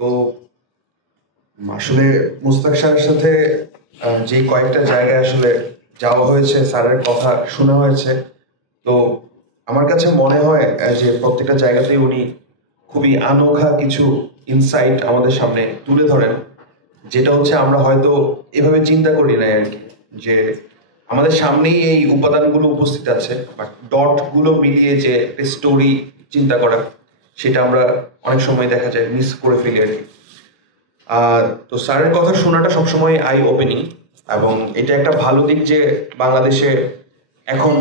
তো আসলে মুস্তাক স্যারের সাথে যে কয়েকটা জায়গায় আসলে যাওয়া হয়েছে, স্যারের কথা শোনা হয়েছে, তো আমার কাছে মনে হয় যে প্রত্যেকটা জায়গাতেই উনি খুবই আনোখা কিছু ইনসাইট আমাদের সামনে তুলে ধরেন, যেটা হচ্ছে আমরা হয়তো এভাবে চিন্তা করি না আর কি, যে আমাদের সামনেই এই উপাদানগুলো উপস্থিত আছে, বাট ডটগুলো মিলিয়ে যে স্টোরি চিন্তা করা, সেটা আমরা অনেক সময় দেখা যায় মিস করে ফেলি আর কি। তো স্যারের কথা শোনাটা সবসময় আই ওপেনিং, এবং এটা একটা ভালো দিক যে বাংলাদেশে এখন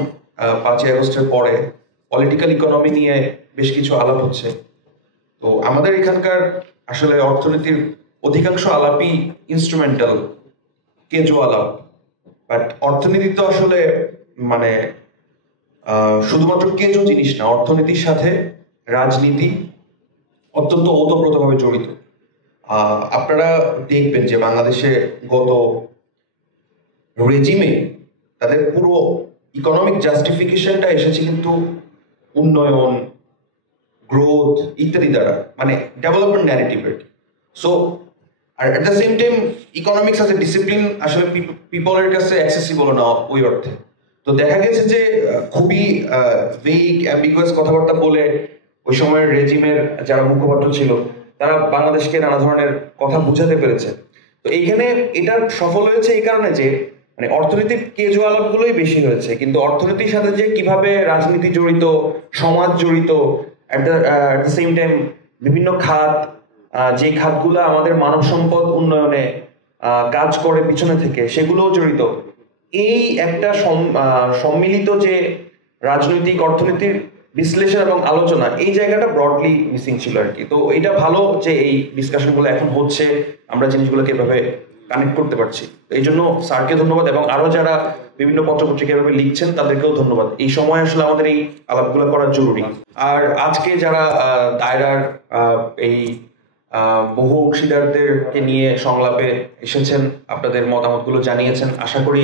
5ই আগস্টের পরে পলিটিক্যাল ইকোনমি নিয়ে বেশ কিছু আলাপ হচ্ছে। তো আমাদের এখানকার আসলে অর্থনীতির অধিকাংশ আলাপই ইনস্ট্রুমেন্টাল, কেজো আলাপ। বাট অর্থনীতি তো আসলে মানে শুধুমাত্র কেজো জিনিস না, অর্থনীতির সাথে রাজনীতি অত্যন্ত ওতপ্রোতভাবে জড়িত। আপনারা দেখবেন যে বাংলাদেশে গত রেজিমে তাদের পুরো ইকোনমিক জাস্টিফিকেশনটা এসেছে কিন্তু উন্নয়ন, গ্রোথ ইত্যাদি দ্বারা, মানে ডেভেলপমেন্ট ন্যারেটিভ আর কি। So are at the same time economics as a discipline আসলে পিপলের কাছে অ্যাক্সেসিবল না ওই অর্থে। তো দেখা গেছে যে খুবই ভেগ অ্যাম্বিগুয়াস কথাবার্তা বলে ওই সময়ের রেজিমের যারা মুখপাত্র ছিল তারা বাংলাদেশকে নানা ধরনের কথা বুঝাতে পেরেছে। তো এইখানে এটা সফল হয়েছে এই কারণে যে মানে অর্থনীতির কেজো আলাপগুলোই বেশি হয়েছে, কিন্তু অর্থনীতির সাথে যে কিভাবে রাজনীতি জড়িত, সমাজ জড়িত, অ্যাট দ্য সেম টাইম বিভিন্ন খাত, যে খাতগুলো আমাদের মানব সম্পদ উন্নয়নে কাজ করে পিছনে থেকে, সেগুলোও জড়িত। এই একটা সম্মিলিত যে রাজনৈতিক অর্থনীতির বিশ্লেষণ এবং আলোচনা, এই জায়গাটা ব্রডলি মিসিং ছিল আর কি। তো এটা ভালো যে এই ডিসকাশনগুলো এখন হচ্ছে, আমরা জিনিসগুলোকে এভাবে কানেক্ট করতে পারছি। এই জন্য স্যারকে ধন্যবাদ, এবং আরো যারা বিভিন্ন পত্রপত্রিকা এভাবে লিখছেন তাদেরকেও ধন্যবাদ। এই সময় আসলে আমাদের এই আলাপগুলো করা জরুরি। আর আজকে যারা দায়রার এই বহু অংশীদারদেরকে নিয়ে সংলাপে এসেছেন, আপনাদের মতামতগুলো জানিয়েছেন, আশা করি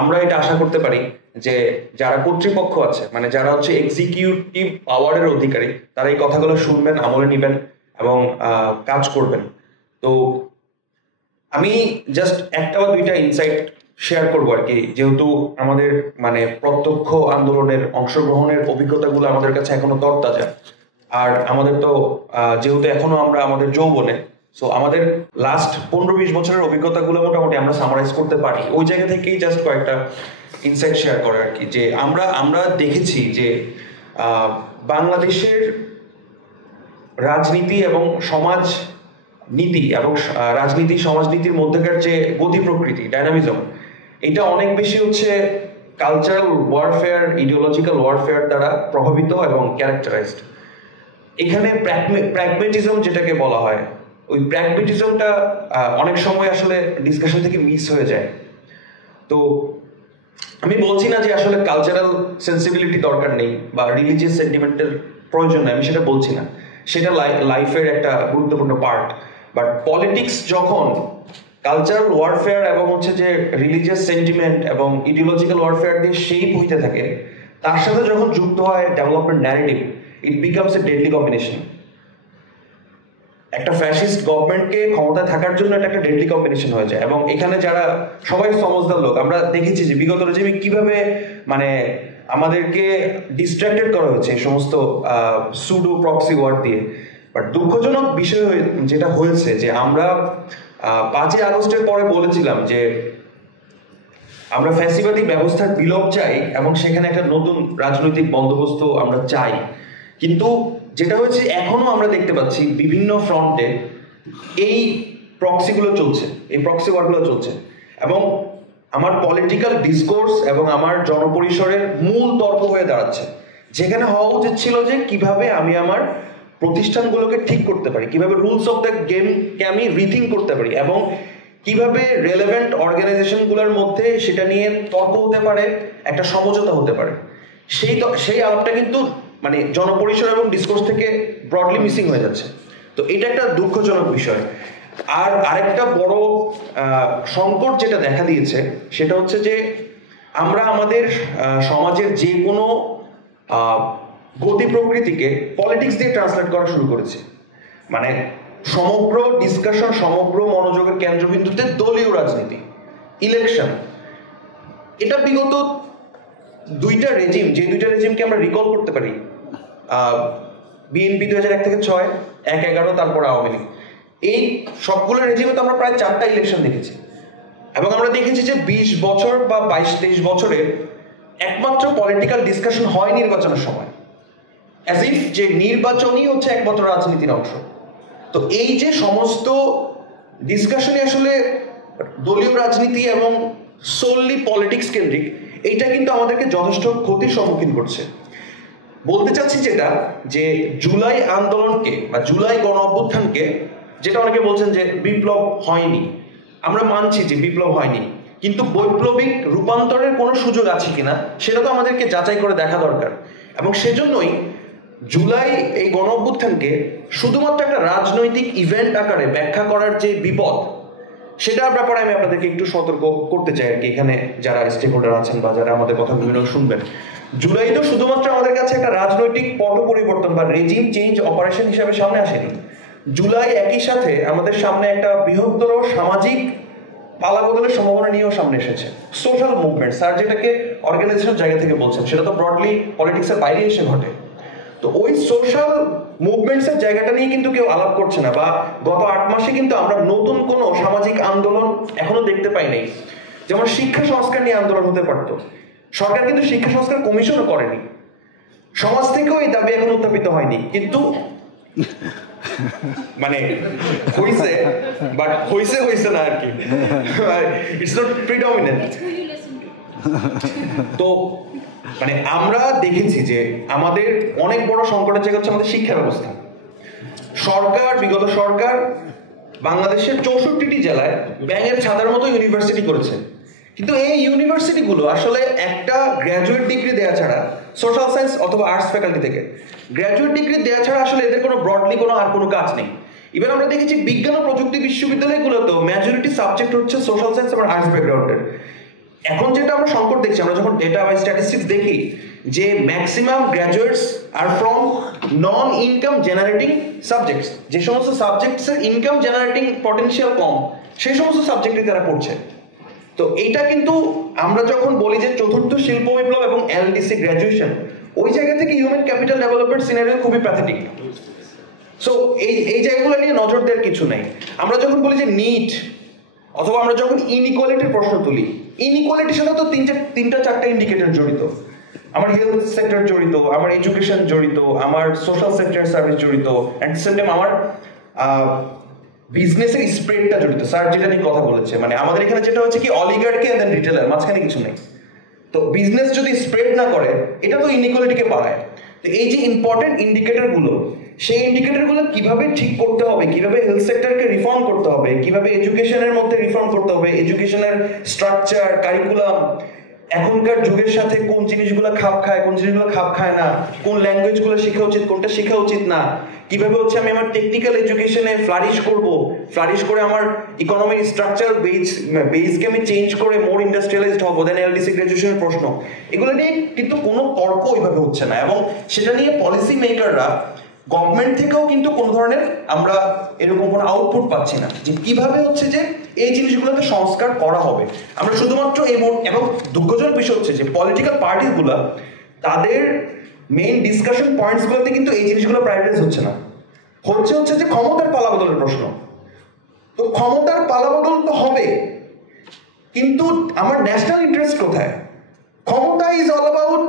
আমরা এটা আশা করতে পারি যে যারা কর্তৃপক্ষ আছে, মানে যারা হচ্ছে এক্সিকিউটিভ পাওয়ারের অধিকারী, তারা এই কথাগুলো শুনবেন, আমলে নিবেন এবং কাজ করবেন। তো আমি জাস্ট একটা বা দুইটা ইনসাইট শেয়ার করবো আর কি, যেহেতু আমাদের মানে প্রত্যক্ষ আন্দোলনের অংশগ্রহণের অভিজ্ঞতাগুলো আমাদের কাছে এখনো তরতাজা। আর আমাদের তো যেহেতু এখনো আমরা আমাদের যৌবনে, সো আমাদের লাস্ট 15-20 বছরের অভিজ্ঞতাগুলো মোটামুটি আমরা সামারাইজ করতে পারি। ওই জায়গা থেকেই জাস্ট কয়েকটা ইনসাইট শেয়ার করে আর কি, যে আমরা দেখেছি যে বাংলাদেশের রাজনীতি এবং সমাজ নীতি এবং রাজনীতি সমাজনীতির মধ্যেকার যে গতি প্রকৃতি, ডাইনামিজম, এটা অনেক বেশি হচ্ছে কালচারাল ওয়ারফেয়ার, ইডিওলজিক্যাল ওয়ারফেয়ার দ্বারা প্রভাবিত এবং ক্যারেক্টারাইজড। এখানে প্র্যাগমেটিজম যেটাকে বলা হয়, ওই প্র্যাগমেটিজমটা অনেক সময় আসলে ডিসকাশন থেকে মিস হয়ে যায়। তো আমি বলছি না যে আসলে কালচারাল সেন্সিবিলিটি দরকার নেই বা রিলিজিয়াস সেন্টিমেন্টের প্রয়োজন নেই, আমি সেটা বলছি না, সেটা লাইফের একটা গুরুত্বপূর্ণ পার্ট। বাট পলিটিক্স যখন কালচারাল ওয়ারফেয়ার এবং হচ্ছে যে রিলিজিয়াস সেন্টিমেন্ট এবং ইডিওলজিক্যাল ওয়ারফেয়ার দিয়ে শেপ হইতে থাকে, তার সাথে যখন যুক্ত হয় development narrative, it becomes a deadly combination. একটা ফ্যাসিস্ট গভর্নমেন্টকে ক্ষমতায় থাকার জন্য এটা একটা ডেডলি কম্বিনেশন হয়ে যায়। এবং এখানে যারা সবাই সমজদার লোক, আমরা দেখেছি যে বিগত রেজিমে কিভাবে মানে আমাদেরকে ডিস্ট্রাক্টেড করা হয়েছে এই সমস্ত সুডো প্রক্সি ওয়ার দিয়ে। বাট দুঃখজনক বিষয় যেটা হয়েছে যে আমরা 5ই আগস্টের পরে বলেছিলাম যে আমরা ফ্যাসিবাদী ব্যবস্থার বিলোপ চাই এবং সেখানে একটা নতুন রাজনৈতিক বন্দোবস্ত আমরা চাই। কিন্তু যেটা হচ্ছে এখনো আমরা দেখতে পাচ্ছি বিভিন্ন ফ্রন্টে এই প্রক্সিগুলো চলছে, এই প্রক্সি ওয়ারগুলো চলছে। এবং আমার পলিটিক্যাল ডিসকোর্স এবং আমার জনপরিসরের মূল তর্ক হয়ে দাঁড়াচ্ছে, যেখানে হওয়া উচিত ছিল যে কিভাবে আমি আমার প্রতিষ্ঠানগুলোকে ঠিক করতে পারি, কিভাবে রুলস অফ দ্য গেমকে আমি রিথিঙ্ক করতে পারি, এবং কিভাবে রেলেভেন্ট অর্গানাইজেশনগুলোর মধ্যে সেটা নিয়ে তর্ক হতে পারে, একটা সমঝোতা হতে পারে। সেই আলাপটা কিন্তু মানে জনপরিসর এবং ডিসকোর্স থেকে ব্রডলি মিসিং হয়ে যাচ্ছে। তো এটা একটা দুঃখজনক বিষয়। আর আরেকটা বড় সংকট যেটা দেখা দিয়েছে সেটা হচ্ছে যে আমরা আমাদের সমাজের যে কোনো গতি প্রকৃতিকে পলিটিক্স দিয়ে ট্রান্সলেট করা শুরু করেছি। মানে সমগ্র ডিসকাশন, সমগ্র মনোযোগের কেন্দ্রবিন্দুতে দলীয় রাজনীতি, ইলেকশন। এটা বিগত দুইটা রেজিম, যে দুইটা রেজিমকে আমরা রিকল করতে পারি, বিএনপি 2001 থেকে 6, 1-11, তারপর আওয়ামী লীগ, এই সবগুলো রেজিমে তো আমরা প্রায় 4টা ইলেকশন দেখেছি। এবং আমরা দেখেছি যে 20 বছর বা 22-23 বছরে একমাত্র পলিটিক্যাল ডিসকাশন হয় নির্বাচনের সময়, অ্যাজ ইফ যে নির্বাচনই হচ্ছে একমাত্র রাজনীতির অংশ। তো এই যে সমস্ত ডিসকাশনই আসলে দলীয় রাজনীতি এবং সোললি পলিটিক্স কেন্দ্রিক, এইটা কিন্তু আমাদেরকে যথেষ্ট ক্ষতির সম্মুখীন করছে। বলতে চাচ্ছি যেটা, যে জুলাই আন্দোলনকে বা জুলাই গণ অভ্যুত্থানকে, যেটা অনেকে বলছেন যে বিপ্লব হয়নি, আমরা মানছি যে বিপ্লব হয়নি, কিন্তু বৈপ্লবিক রূপান্তরের কোনো সুযোগ আছে কিনা সেটা তো আমাদেরকে যাচাই করে দেখা দরকার। এবং সেজন্যই জুলাই এই গণ অভ্যুত্থানকে শুধুমাত্র একটা রাজনৈতিক ইভেন্ট আকারে ব্যাখ্যা করার যে বিপদ, সেটার ব্যাপারে আমি আপনাদেরকে একটু সতর্ক করতে চাই আর কি, এখানে যারা স্টেক হোল্ডার আছেন বা যারা আমাদের কথা বিভিন্ন শুনবেন। জুলাই তো শুধুমাত্র আমাদের কাছে একটা রাজনৈতিক পট পরিবর্তন বা রেজিম চেঞ্জ অপারেশন হিসাবে সামনে আসেনি। জুলাই একই সাথে আমাদের সামনে একটা বৃহত্তর সামাজিক পালাবদলের সম্ভাবনা নিয়েও সামনে এসেছে। সোশ্যাল মুভমেন্ট, স্যার যেটাকে অর্গানাইজেশন জায়গা থেকে বলছেন, সেটা তো ব্রডলি পলিটিক্সের বাইরে এসে ঘটে। তো ওই সোশ্যাল মুভমেন্টসের জায়গাটা নিয়ে কিন্তু কেউ আলাপ করছে না, বা গত 8 মাসে কিন্তু আমরা নতুন কোনো সামাজিক আন্দোলন এখনো দেখতে পাই নাই। যেমন শিক্ষা সংস্কার নিয়ে আন্দোলন হতে পারতো, সরকার কিন্তু শিক্ষা সংস্কার কমিশনও করেনি, সমাজ থেকেও এই দাবি এখন উত্থাপিত হয়নি, কিন্তু মানে হইছে, বাট হইছে না আর কি, ইটস নট প্রিডমিনেন্ট। তো মানে আমরা দেখেছি যে আমাদের অনেক বড় সংকটের জায়গা হচ্ছে আমাদের শিক্ষা ব্যবস্থা। বিগত সরকার বাংলাদেশের 64টি জেলায় ব্যাঙের ছাদার মতো ইউনিভার্সিটি করেছে, কিন্তু এই ইউনিভার্সিটিগুলো আসলে একটা গ্র্যাজুয়েট ডিগ্রি দেওয়া ছাড়া, সোশ্যাল সায়েন্স অথবা আর্টস ফ্যাকাল্টি থেকে গ্র্যাজুয়েট ডিগ্রি দেওয়া ছাড়া আসলে এদের কোনো ব্রডলি কোনো আর কোনো কাজ নেই। ইভেন আমরা দেখেছি বিজ্ঞান ও প্রযুক্তি বিশ্ববিদ্যালয়গুলোতেও মেজরিটি সাবজেক্ট হচ্ছে সোশ্যাল সায়েন্স এবং আর্টস ব্যাকগ্রাউন্ডের। এখন যেটা আমরা সংকট দেখছি, আমরা যখন ডেটা বা স্ট্যাটিস্টিক্স দেখি যে maximum graduates are from non income generating subjects, যে সমস্ত সাবজেক্টসের ইনকাম জেনারেটিং পটেনশিয়াল কম, সেই সমস্ত সাবজেক্টে তারা পড়ছে। তো এইটা কিন্তু আমরা যখন বলি যে চতুর্থ শিল্প বিপ্লব এবং এলডিসি গ্র্যাজুয়েশন, ওই জায়গা থেকে হিউম্যান ক্যাপিটাল ডেভেলপমেন্ট সিনারিও খুবই প্যাথেটিক। সো এই জায়গাগুলো নিয়ে নজর দেওয়ার কিছু নাই। আমরা যখন বলি যে নিট, অথবা আমরা যখন ইনইকুয়ালিটির প্রশ্ন তুলি, ইনইকুয়ালিটির সাথে তো 3-4টা ইন্ডিকেটর জড়িত। আমার হেলথ সেক্টর জড়িত, আমার এডুকেশন জড়িত, আমার সোশ্যাল সেক্টর সার্ভিস জড়িত, অ্যাট সেম টাইম আমার বিজনেসের স্প্রেডটা জড়িত। স্যার যেটা নিয়ে কথা বলেছে, মানে আমাদের এখানে যেটা হচ্ছে কি অলিগার্কি এন্ড দেন রিটেলার, মাঝখানে কিছু নেই। তো বিজনেস যদি স্প্রেড না করে, এটা তো ইনইকুয়ালিটিকে বাড়ায়। তো এই যে ইম্পর্টেন্ট ইন্ডিকেটরগুলো, সেই ইন্ডিকেটরগুলো কিভাবে ঠিক করতে হবে, কিভাবে হেলথ সেক্টরকে রিফর্ম করতে হবে, কিভাবে এডুকেশনের মধ্যে রিফর্ম করতে হবে, এডুকেশনের স্ট্রাকচার, কারিকুলাম, এখনকার যুগের সাথে কোন জিনিসগুলো খাপ খায়, কোন জিনিসগুলো খাপ খায় না, কোন ল্যাঙ্গুয়েজগুলো শেখা উচিত, কোনটা শেখা উচিত না, কিভাবে হচ্ছে আমি আমার টেকনিক্যাল এডুকেশনে ফ্লারিশ করে আমার ইকোনমিক স্ট্রাকচার বেসকে আমি চেঞ্জ করে মোর ইন্ডাস্ট্রিয়ালাইজড হবো, দেন এলডিসি গ্র্যাজুয়েশনের প্রশ্ন, এগুলো নিয়ে কিন্তু কোনো তর্ক ওইভাবে হচ্ছে না। এবং সেটা নিয়ে পলিসি মেকাররা, গভর্নমেন্ট থেকেও কিন্তু কোনো ধরনের আমরা এরকম কোনো আউটপুট পাচ্ছি না যে কিভাবে হচ্ছে যে এই জিনিসগুলোকে সংস্কার করা হবে। আমরা শুধুমাত্র এবং দুঃখজনক বিষয় হচ্ছে যে পলিটিক্যাল পার্টিগুলো তাদের মেইন ডিসকাশন পয়েন্টসগুলোতে কিন্তু এই জিনিসগুলো প্রায়োরিটাইজ হচ্ছে না, হচ্ছে যে ক্ষমতার পালাবদলের প্রশ্ন। তো ক্ষমতার পালাবদল তো হবে, কিন্তু আমার ন্যাশনাল ইন্টারেস্ট কোথায়? ক্ষমতা is all about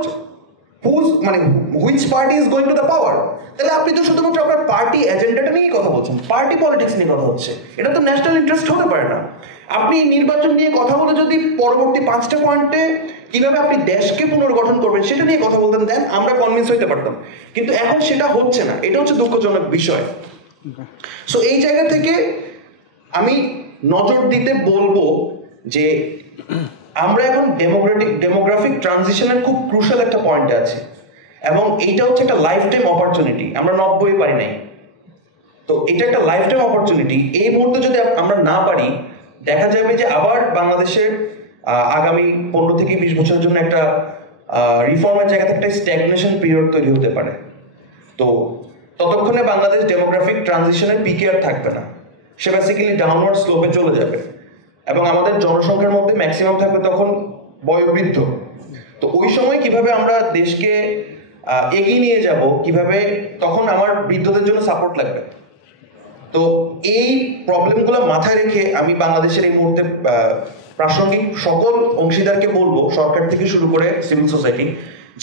which party is going to the power. তাহলে আপনি তো শুধুমাত্র আপনার পার্টি এজেন্ডাটা নিয়েই কথা বলছেন, পার্টি পলিটিক্স নিয়ে কথা হচ্ছে, এটা তো ন্যাশনাল ইন্টারেস্ট হতে পারে না। আপনি নির্বাচন নিয়ে কথা বলে যদি পরবর্তী 5টা পয়েন্টে কিভাবে আপনি দেশকে পুনর্গঠন করবেন সেটা নিয়ে কথা বলতেন, দেন আমরা কনভিন্স হইতে পারতাম, কিন্তু এখন সেটা হচ্ছে না। এটা হচ্ছে দুঃখজনক বিষয়। সো এই জায়গা থেকে আমি নজর দিতে বলবো যে আমরা এখন ডেমোগ্রাফিক ট্রানজিশনের খুব ক্রুশাল একটা পয়েন্টে আছে, এবং এইটা হচ্ছে একটা লাইফ টাইম অপরচুনিটি। আমরা 90 পারি নাই, তো এটা একটা লাইফ টাইম অপরচুনিটি। এই মুহূর্তে যদি আমরা না পারি, দেখা যাবে যে আবার বাংলাদেশের আগামী 15 থেকে 20 বছরের জন্য একটা রিফর্মের জায়গা থেকে একটা স্ট্যাগনেশন পিরিয়ড তৈরি হতে পারে। তো ততক্ষণে বাংলাদেশ ডেমোগ্রাফিক ট্রানজিশনের পিকে আর থাকবে না, সে বেসিক্যালি ডাউনওয়ার্ড স্লোপে চলে যাবে এবং আমাদের জনসংখ্যার মধ্যে ম্যাক্সিমাম থাকবে তখন বয়োবৃদ্ধ। তো ওই সময় কিভাবে আমরা দেশকে এগিয়ে নিয়ে যাব, কিভাবে, তখন আমার বৃদ্ধদের জন্য সাপোর্ট লাগবে। তো এই প্রবলেমগুলো মাথায় রেখে আমি বাংলাদেশের এই মুহূর্তে প্রাসঙ্গিক সকল অংশীদারকে বলবো, সরকার থেকে শুরু করে সিভিল সোসাইটি,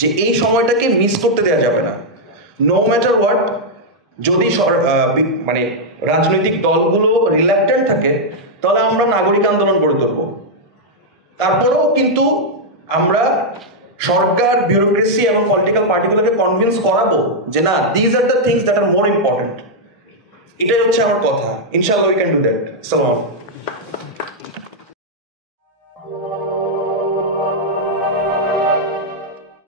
যে এই সময়টাকে মিস করতে দেওয়া যাবে না। নো ম্যাটার হোয়াট, যদি মানে রাজনৈতিক দলগুলো রিল্যাক্টেন্ট থাকে তাহলে আমরা নাগরিক আন্দোলন গড়ে তুলবো। তারপরেও কিন্তু আমরা সরকার, ব্যুরোক্রেসি এবং পলিটিক্যাল পার্টিগুলোকে কনভিন্স করাবো যে না, these are the things that are more important. এটাই হচ্ছে আমার কথা। ইনশাআল্লাহ উই ক্যান ডু দ্যাট। আসসালামু আলাইকুম।